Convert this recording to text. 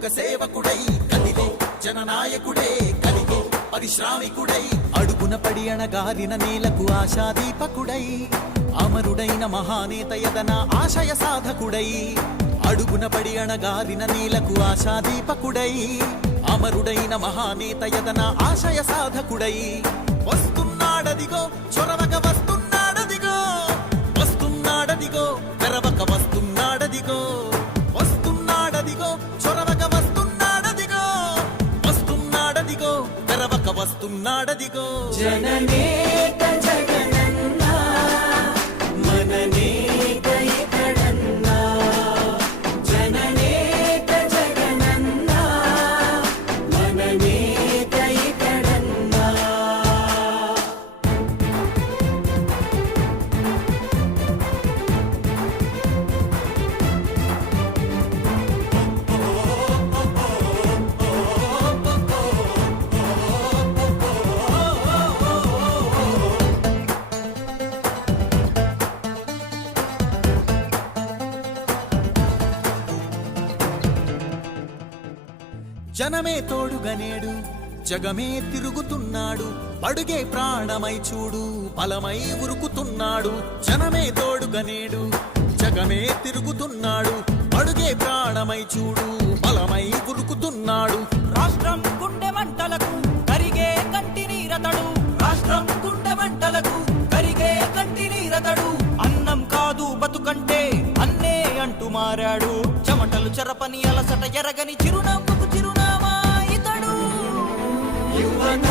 ఒక సేవకుడై కదిలే జననాయకుడే కలిగే పరిశ్రామికుడై అడుగున పడి అణగారిన నేలకు ఆశాదీపకుడై అమరుడైన మహానేత యదన ఆశయ సాధకుడై అడుగున పడి అణగారిన నేలకు ఆశాదీపకుడై అమరుడైన మహానేత యదన ఆశయ సాధకుడై వస్తున్నాడదిగో చొరవక వస్తున్నాడదిగో వస్తున్నాడదిగో తెరవక వస్తున్నాడదిగో వస్తున్నాడదిగో చొరవక వస్తున్నాడదిగో వస్తున్నాడదిగో తెరవక వస్తున్నాడదిగో జననేత జగనన్న మననేత ఇతడన్న జననేత జగనన్న మననేత ఇతడన్న జనమే తోడుగనేడు జగమే తిరుగుతున్నాడు అడుగే ప్రాణమై చూడు బలమై ఉరుకుతున్నాడు జనమే తోడుగనేడు జగమే తిరుగుతున్నాడు అడుగే ప్రాణమై చూడు బలమై ఉరుకుతున్నాడు రాష్ట్రం గుండె మంటలకు కరిగే కంటి నీరతడు రాష్ట్రం గుండె మంటలకు కరిగే కంటి నీరతడు అన్నం కాదు బతుకంటే అన్నే అంటూ మారాడు చెమటలు చెరపని అలసట ఎరగని చిరునవ్వుకు చిరునామా ఇతడు యువత